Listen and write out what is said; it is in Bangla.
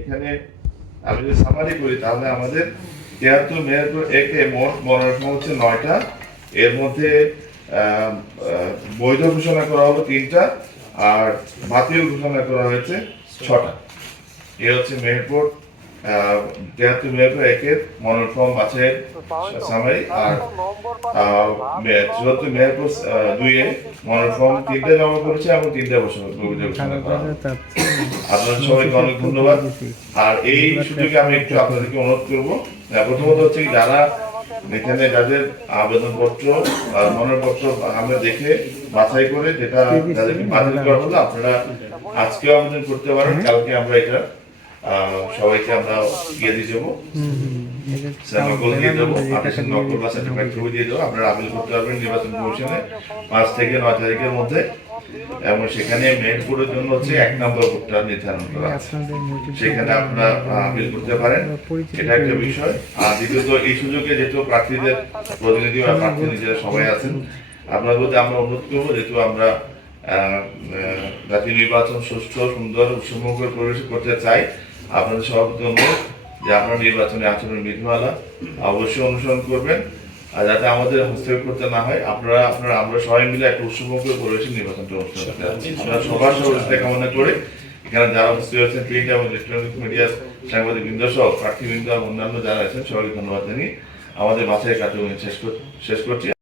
এখানে আমি যদি সামারি করি তাহলে আমাদের ৭৩ মেহেরপুর একে মোট মনোনয়ন হচ্ছে ৯টা। এর মধ্যে বৈধ ঘোষণা করা হলো 3টা আর বাতিল ঘোষণা করা হয়েছে 6টা। এ হচ্ছে মেহেরপুর ৭৩ মেহেরপুর একের মনোনয়ন বাছাইয়ের সামারি। আর ৭৪ মেহেরপুর ২-এ মনোনয়ন 3টা জমা করেছে এবং 3টা ঘোষণা করা হলো। আপনাদের সবাইকে অনেক ধন্যবাদ। আর এই সুযোগে আমি একটু আপনাদেরকে অনুরোধ করবো, প্রথমত হচ্ছে যারা এখানে যাদের আবেদনপত্র মনোনয়নপত্র আমরা দেখে বাছাই করে যেটা যাদেরকে বাতিল করা হলো, আপনারা আজকেও আবেদন করতে পারেন। কালকে আমরা এটা সবাইকে আমরা দিয়ে দেবো, নকল দিয়ে দেবো, আদেশের নকল বা সার্টিফাইড ছবি দিয়ে দেবো। আপনারা আবেদন করতে পারবেন নির্বাচন কমিশনে 5 থেকে 9 তারিখের মধ্যে। এবং সেখানে মেহেরপুরের জন্য হচ্ছে 1 নম্বর ভোটটা নির্ধারণ করা আছে, সেখানে আপনারা আপিল করতে পারেন। এটা একটা বিষয়। আর দ্বিতীয়ত এই সুযোগে যেহেতু প্রার্থীদের প্রতিনিধি বা প্রার্থী নিজেরা সবাই আছেন, আপনার প্রতি আমরা অনুরোধ করবো, যেহেতু আমরা জাতীয় নির্বাচন সুষ্ঠু সুন্দর উৎসবমুখর পরিবেশ করতে চাই, আপনাদের সভাপতি অনুরোধ যে আপনারা নির্বাচনী আচরণ বিধিমালা অবশ্যই অনুসরণ করবেন, আর যাতে আমাদের হস্তক্ষেপ করতে না হয়। আপনারা আমরা সবাই মিলে একটা উৎসবমুখর পরিবেশে নির্বাচনটা অনুষ্ঠিত করতে যাচ্ছি। আমরা সবার সহযোগিতা কামনা করে এখানে যারা উপস্থিত হয়েছেন প্রিন্ট এবং ইলেকট্রনিক মিডিয়ার সাংবাদিক বৃন্দ সহ প্রার্থীবৃন্দ এবং অন্যান্য যারা আছেন সবাইকে ধন্যবাদ জানিয়ে আমাদের বাছাই কার্যক্রম শেষ করছি।